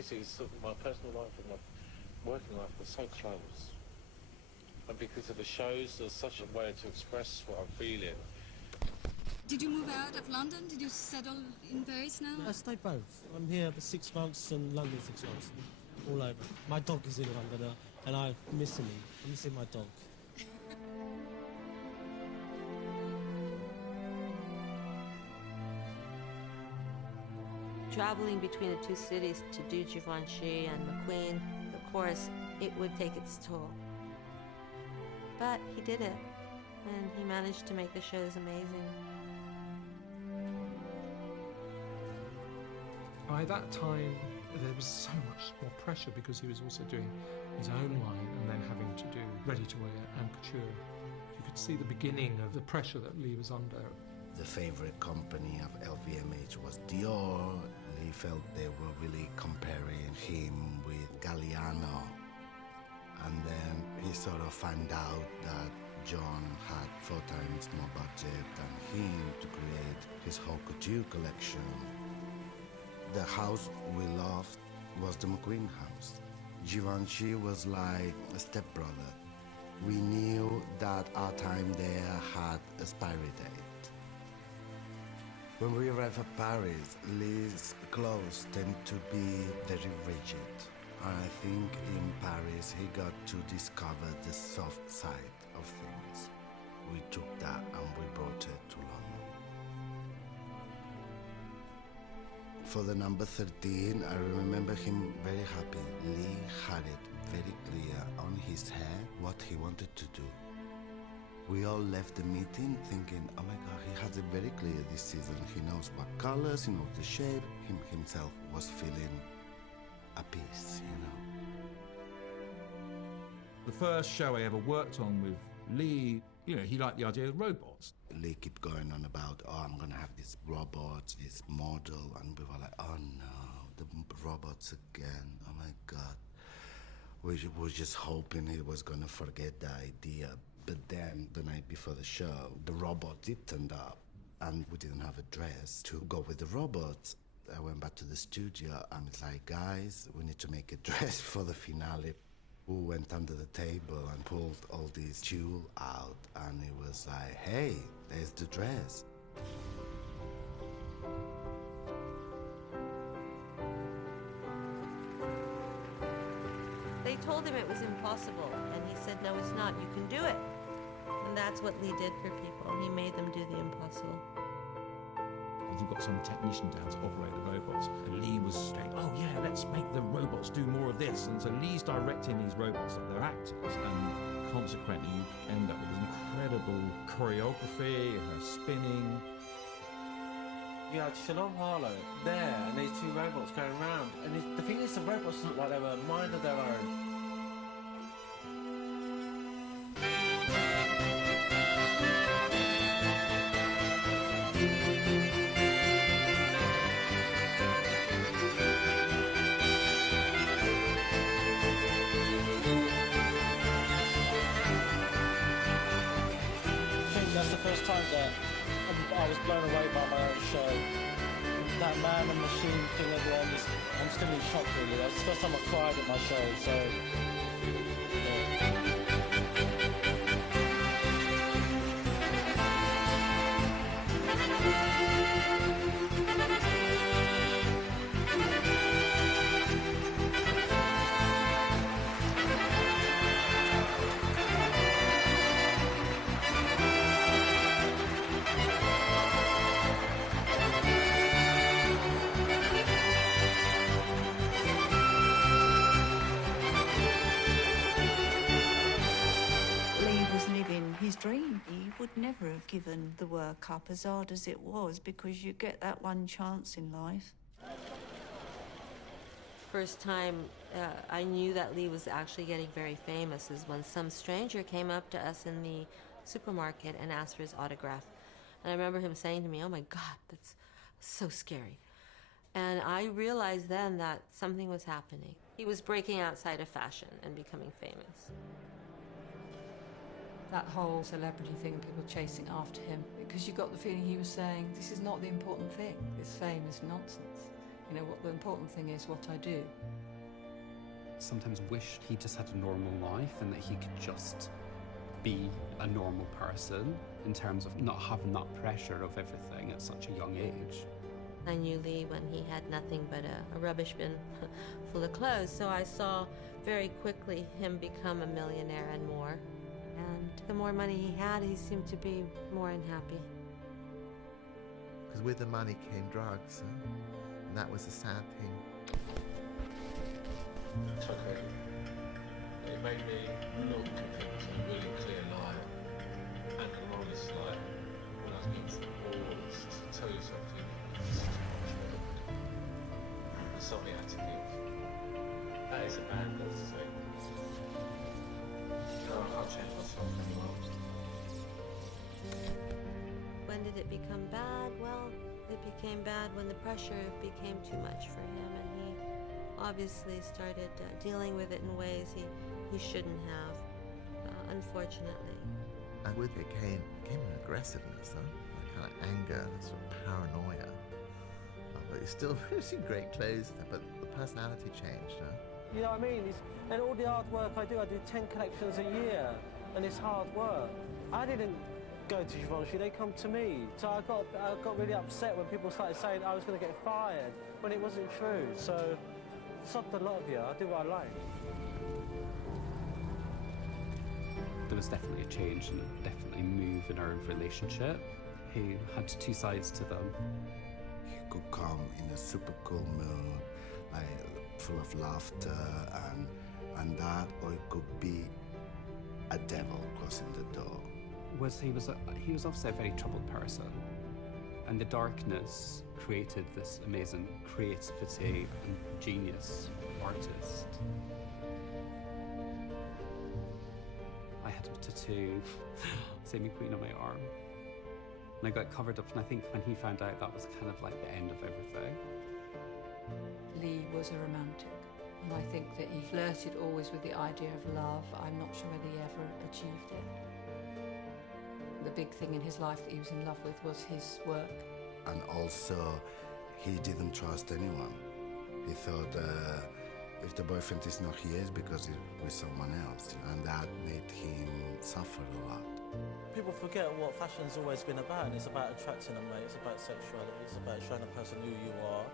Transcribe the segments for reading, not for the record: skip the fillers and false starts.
is my personal life and my working life were so close. And because of the shows, there's such a way to express what I'm feeling. Did you move out of London? Did you settle in Paris now? I stayed both. I'm here for 6 months and London 6 months. All over. My dog is in London and I'm missing him. I'm missing my dog. Traveling between the two cities to do Givenchy and McQueen, of course, it would take its toll. But he did it, and he managed to make the shows amazing. By that time, there was so much more pressure because he was also doing his own line and then having to do ready-to-wear and couture. You could see the beginning of the pressure that Lee was under. The favorite company of LVMH was Dior. Lee felt they were really comparing him with Galliano. And then he sort of found out that John had 4 times more budget than him to create his haute couture collection. The house we loved was the McQueen house. Givenchy was like a stepbrother. We knew that our time there had a expiry date. When we arrived at Paris, Lee's clothes tend to be very rigid. I think in Paris he got to discover the soft side of things. We took that and we brought it to London. For the number 13, I remember him very happy. Lee had it very clear on his hair what he wanted to do. We all left the meeting thinking, oh my God, he has it very clear this season. He knows what colors, he knows the shape. Him himself was feeling at peace, you know. The first show I ever worked on with Lee, you know, he liked the idea of robots. Lee kept going on about, oh, I'm gonna have this robot, this model, and we were like, oh no, the robots again, oh my God. We were just hoping he was gonna forget the idea. But then, the night before the show, the robot did turn up, and we didn't have a dress to go with the robot. I went back to the studio, and it's like, guys, we need to make a dress for the finale. We went under the table and pulled all these tulle out, and it was like, hey, there's the dress. They told him it was impossible, and he said, no, it's not, you can do it. And that's what Lee did for people. He made them do the impossible. You've got some technicians down to operate the robots, and Lee was saying, oh yeah, let's make the robots do more of this. And so Lee's directing these robots like they're actors, and consequently you end up with this incredible choreography, her spinning. You had Shalom Harlow there, and these 2 robots going around. And the thing is, the robots looked like they were a mind of their own. That's the first time that I was blown away by my own show. That man and machine thing at the end, I'm still in shock really. That's the first time I cried at my show, so... Yeah. Dream. He would never have given the work up as hard as it was because you get that one chance in life. First time I knew that Lee was actually getting very famous is when some stranger came up to us in the supermarket and asked for his autograph. And I remember him saying to me, oh my God, that's so scary. And I realized then that something was happening. He was breaking outside of fashion and becoming famous. That whole celebrity thing and people chasing after him, because you got the feeling he was saying, this is not the important thing. This fame is nonsense. You know, what the important thing is what I do. Sometimes wish he just had a normal life and that he could just be a normal person in terms of not having that pressure of everything at such a young age. I knew Lee when he had nothing but a rubbish bin full of clothes, so I saw very quickly him become a millionaire and more. And the more money he had, he seemed to be more unhappy. Because with the money came drugs, and that was a sad thing. Took it made me look at things in a really clear light and an honest light. When I was looking for walls, to tell you something, something I had to give. That is a bad thing to say. No, I'll change myself as well. When did it become bad? Well, it became bad when the pressure became too much for him, and he obviously started dealing with it in ways he shouldn't have, unfortunately. And with it came an aggressiveness, a kind of anger, a sort of paranoia. But he's still in great clothes, but the personality changed. You know what I mean? And all the hard work I do 10 collections a year, and it's hard work. I didn't go to Givenchy, they come to me. So I got really upset when people started saying I was going to get fired, when it wasn't true. So, sod the lot of you, I do what I like. There was definitely a change and definitely a move in our relationship. He had two sides to them. He could come in a super cool mood, like full of laughter and that, or it could be a devil crossing the door. He was obviously a very troubled person, and the darkness created this amazing creativity and genius artist. I had a tattoo, say McQueen on my arm, and I got covered up, and I think when he found out, that was kind of like the end of everything. Lee was a romantic, and I think that he flirted always with the idea of love. I'm not sure whether he ever achieved it. The big thing in his life that he was in love with was his work. And also, he didn't trust anyone. He thought if the boyfriend is not here, it's because he's with someone else, and that made him suffer a lot. People forget what fashion's always been about, and it's about attracting a mate, it's about sexuality, it's about showing a person who you are.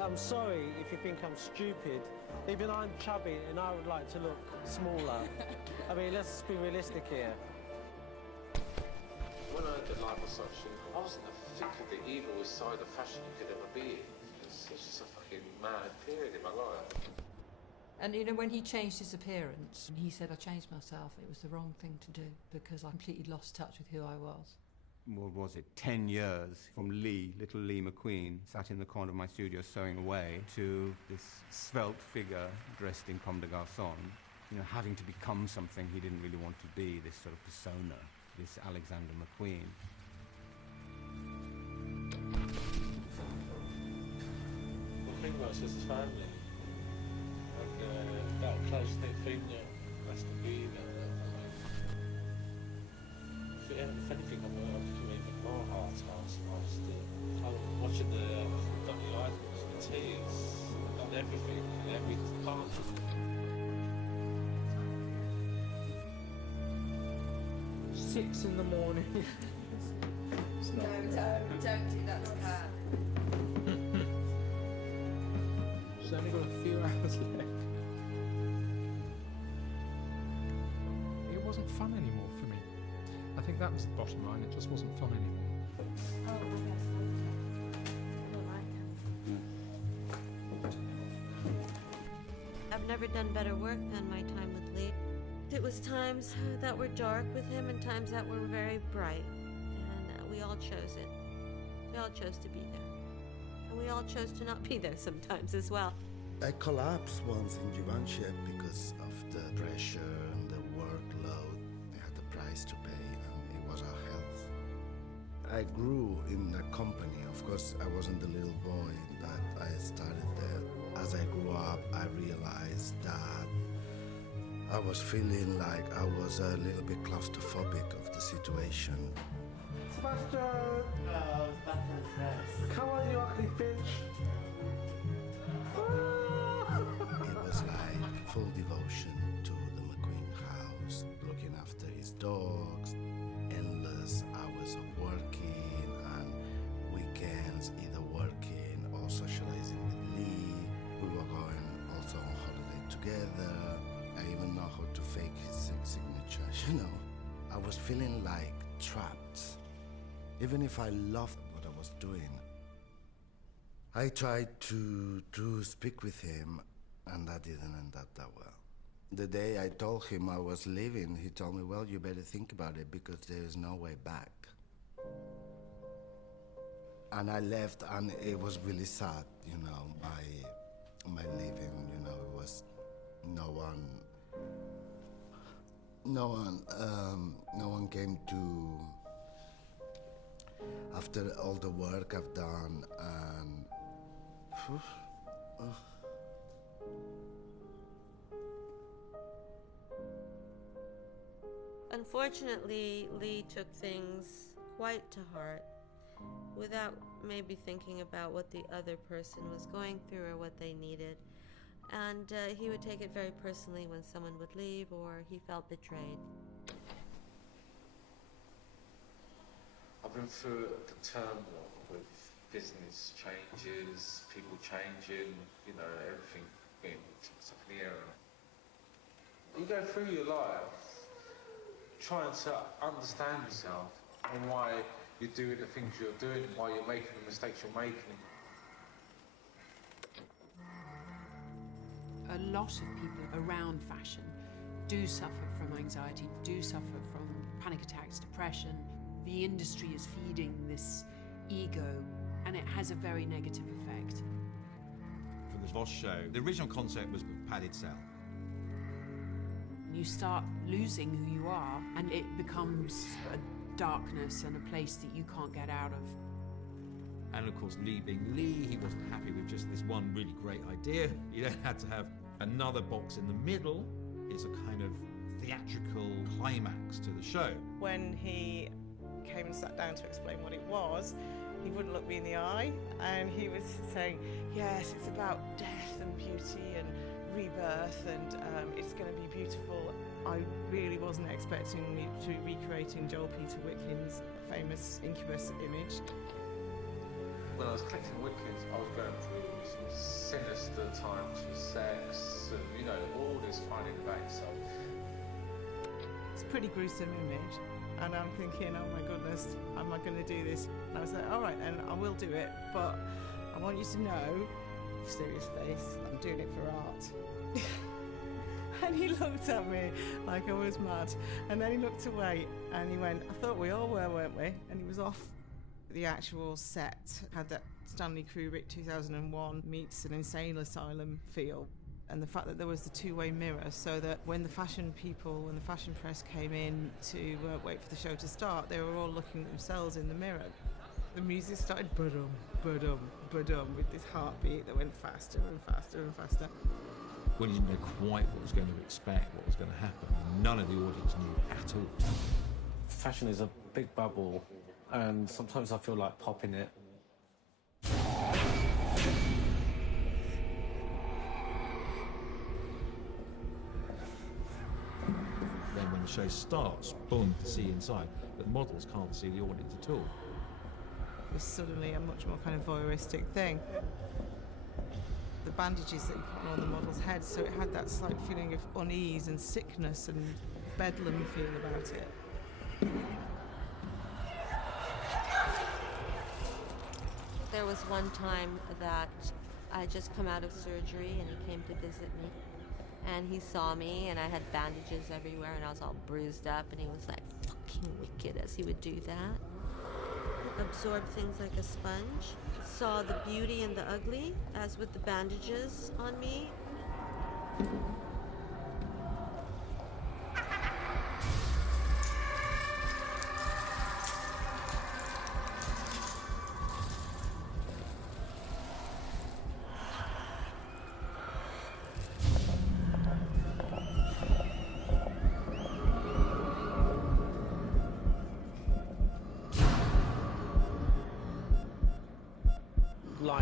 I'm sorry if you think I'm stupid. Even I'm chubby and I would like to look smaller. I mean, let's be realistic here. When I heard that life was such I was in the thick of the evil side of fashion you could ever be in. It's just a fucking mad period in my life. And you know, when he changed his appearance, he said, I changed myself. It was the wrong thing to do because I completely lost touch with who I was. What was it, 10 years from Lee, little Lee McQueen, sat in the corner of my studio sewing away, to this svelte figure dressed in comme des garçons, you know, having to become something he didn't really want to be, this sort of persona, this Alexander McQueen. The thing was his family, and that close-knit thing has to be there. If anything, I'm even more hard-ass. I was watching the Idols, the tears, and everything, and every part of it. 6 in the morning. No, don't do that to her. She's only got a few hours left. It wasn't fun anymore for me. I think that was the bottom line, it just wasn't fun anymore. Oh, yes. I've never done better work than my time with Lee. It was times that were dark with him and times that were very bright. And we all chose it. We all chose to be there. And we all chose to not be there sometimes as well. I collapsed once in Givenchy because of the pressure and the workload. We had a price to pay, and it was our health. I grew in the company. Of course, I wasn't the little boy that I started there. As I grew up, I realized that I was feeling like I was a little bit claustrophobic of the situation. Sebastian! Oh, Sebastian's Come on, you ugly bitch. full devotion to the McQueen house, looking after his dogs, endless hours of working and weekends either working or socializing with Lee. We were going also on holiday together. I even know how to fake his signature, you know. I was feeling like trapped, even if I loved what I was doing. I tried to speak with him, and that didn't end up that well. The day I told him I was leaving, he told me, well, you better think about it because there is no way back. And I left, and it was really sad, you know, my leaving, you know, it was no one came to, after all the work I've done, and Unfortunately, Lee took things quite to heart without maybe thinking about what the other person was going through or what they needed. And he would take it very personally when someone would leave or he felt betrayed. I've been through the turmoil with business changes, people changing, you know, everything being up in the air. You go through your life trying to understand yourself and why you're doing the things you're doing, why you're making the mistakes you're making. A lot of people around fashion do suffer from anxiety, do suffer from panic attacks, depression. The industry is feeding this ego, and it has a very negative effect. For the Voss show, the original concept was a padded cell. You start losing who you are, and it becomes a darkness and a place that you can't get out of. And of course, Lee being Lee, he wasn't happy with just this one really great idea. He then had to have another box in the middle. It's a kind of theatrical climax to the show. When he came and sat down to explain what it was, he wouldn't look me in the eye, and he was saying, yes, it's about death and beauty and rebirth, and it's going to be beautiful. I really wasn't expecting me to be recreating Joel Peter Wickling's famous Incubus image. When I was collecting Wicked, I was going through some sinister times with sex and, you know, all this finding about yourself. It's a pretty gruesome image, and I'm thinking, oh my goodness, am I going to do this? And I was like, all right then, I will do it, but I want you to know, serious face, I'm doing it for art. And he looked at me like I was mad, and then he looked away and he went, I thought we all were, weren't we? And he was off. The actual set had that Stanley Kubrick 2001 meets an insane asylum feel, and the fact that there was the two-way mirror, so that when the fashion people and the fashion press came in to wait for the show to start, they were all looking at themselves in the mirror. The music started ba-dum, ba-dum, ba-dum, with this heartbeat that went faster and faster and faster. When you didn't know quite what was going to expect, what was going to happen, none of the audience knew at all. Fashion is a big bubble, and sometimes I feel like popping it. Then when the show starts, boom, to see inside, the models can't see the audience at all. It was suddenly a much more kind of voyeuristic thing. The bandages that you put on the models' heads, so it had that slight feeling of unease and sickness and bedlam feel about it. There was one time that I had just come out of surgery and he came to visit me. And he saw me and I had bandages everywhere and I was all bruised up, and he was like, fucking wicked, as he would do that. Absorbed things like a sponge. Saw the beauty and the ugly, as with the bandages on me.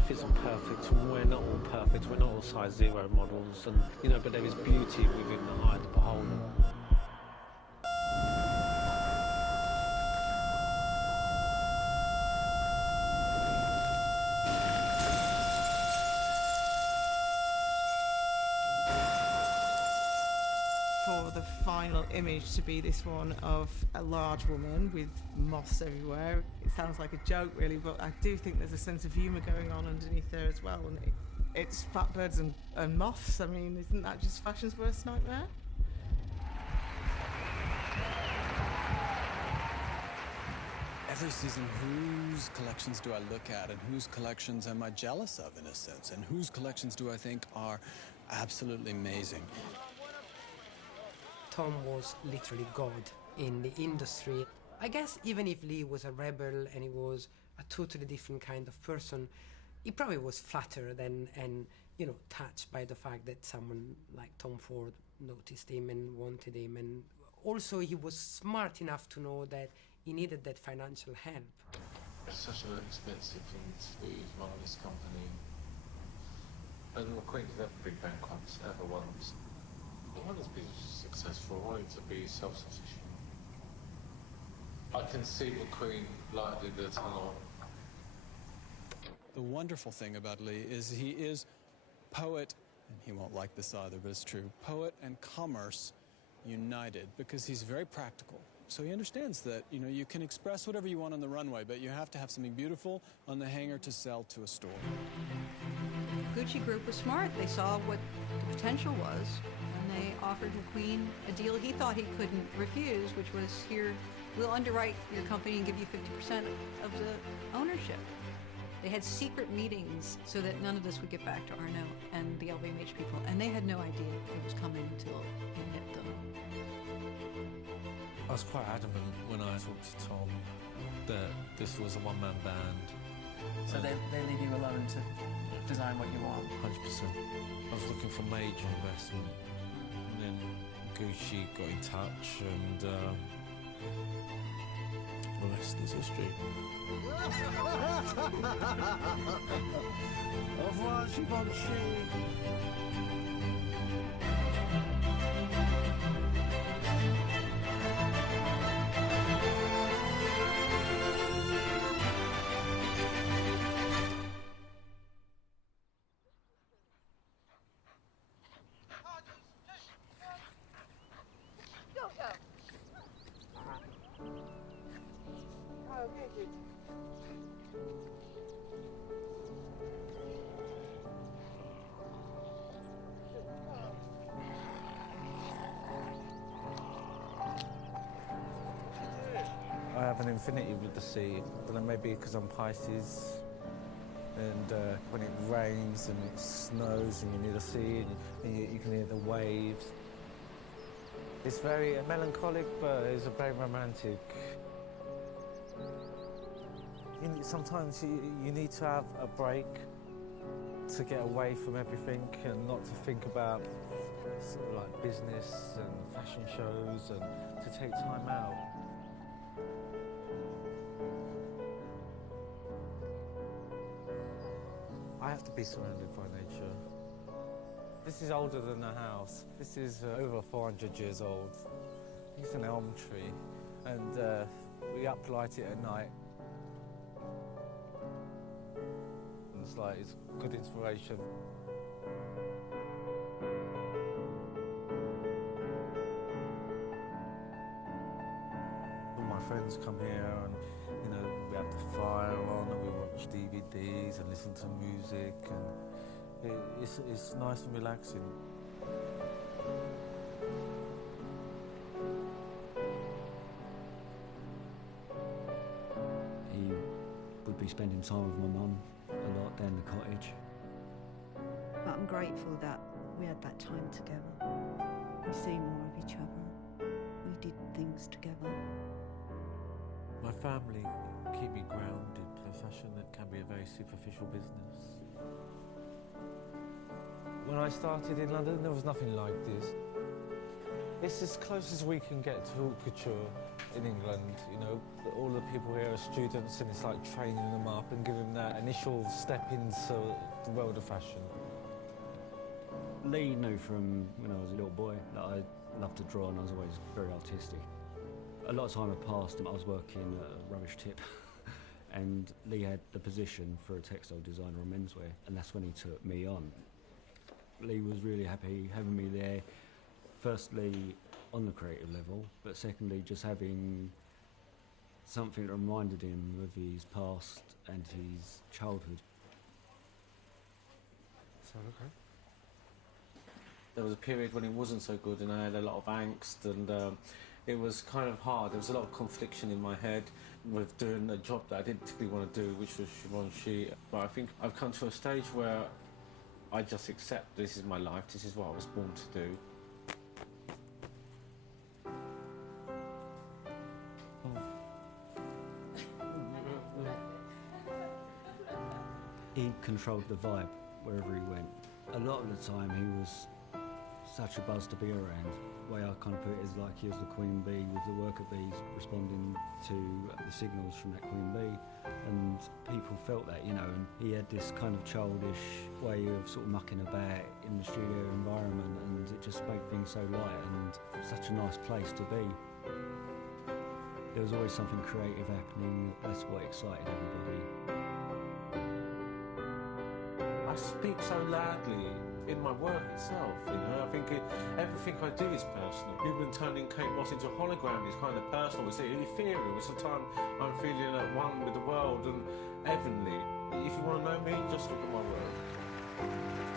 life isn't perfect, and we're not all perfect. We're not all size 0 models, and but there is beauty within the eye of the beholder. For the final image to be this one of a large woman with moths everywhere. It sounds like a joke really, but I do think there's a sense of humour going on underneath there as well, and it's fat birds and moths. I mean, isn't that just fashion's worst nightmare? Every season, whose collections do I look at, and whose collections am I jealous of, in a sense, and whose collections do I think are absolutely amazing? Tom was literally God in the industry. I guess even if Lee was a rebel and he was a totally different kind of person, he probably was flattered and touched by the fact that someone like Tom Ford noticed him and wanted him. And also he was smart enough to know that he needed that financial help. It's such an expensive thing to run this company. And McQueen's never been bankrupt, ever once. I want to be successful, I want to be self-sufficient. I can see McQueen lighting the tunnel. The wonderful thing about Lee is he is poet, and he won't like this either, but it's true, poet and commerce united, because he's very practical. So he understands that, you can express whatever you want on the runway, but you have to have something beautiful on the hanger to sell to a store. Gucci Group was smart. They saw what the potential was, and they offered McQueen a deal he thought he couldn't refuse, which was, here, we'll underwrite your company and give you 50% of the ownership. They had secret meetings so that none of this would get back to Arnaud and the LVMH people, and they had no idea it was coming until it hit them. I was quite adamant when I talked to Tom that this was a one-man band. So they leave you alone to design what you want? 100%. I was looking for major investment, and then Gucci got in touch, and the rest is history. Au revoir, Givenchy. I have an infinity with the sea. I don't know, maybe because I'm Pisces, and when it rains and it snows and you near the sea and you can hear the waves. It's very melancholic, but it's very romantic. Sometimes you need to have a break to get away from everything and not to think about sort of like business and fashion shows, and to take time out. I have to be surrounded by nature. This is older than the house. This is over 400 years old. It's an elm tree, and we uplight it at night. And it's good inspiration. All my friends come here, and we have the fire on, and we watch DVDs and listen to music, and it's nice and relaxing. He would be spending time with my mum a lot down the cottage. But I'm grateful that we had that time together. We see more of each other. We did things together. My family keep me grounded. A fashion that can be a very superficial business. When I started in London, there was nothing like this. It's as close as we can get to haute couture in England. You know, all the people here are students, and it's like training them up and giving them that initial step into the world of fashion. Lee knew from when I was a little boy that I loved to draw, and I was always very artistic. A lot of time had passed, and I was working at a rubbish tip, and Lee had the position for a textile designer on menswear, and that's when he took me on. Lee was really happy having me there, firstly on the creative level, but secondly just having something that reminded him of his past and his childhood. Okay. There was a period when it wasn't so good, and I had a lot of angst, and it was kind of hard. There was a lot of confliction in my head with doing a job that I didn't particularly want to do, which was Givenchy. But I think I've come to a stage where I just accept this is my life, this is what I was born to do. He controlled the vibe wherever he went. A lot of the time he was such a buzz to be around. The way I kind of put it is like he was the queen bee with the worker bees responding to the signals from that queen bee, and people felt that, you know, and he had this kind of childish way of sort of mucking about in the studio environment, and it just made things so light and such a nice place to be. There was always something creative happening. That's what excited everybody. I speak so loudly in my work itself, you know. I think everything I do is personal. Even turning Kate Moss into a hologram is kind of personal. It's ethereal. It's a time I'm feeling at one with the world and heavenly. If you want to know me, just look at my work.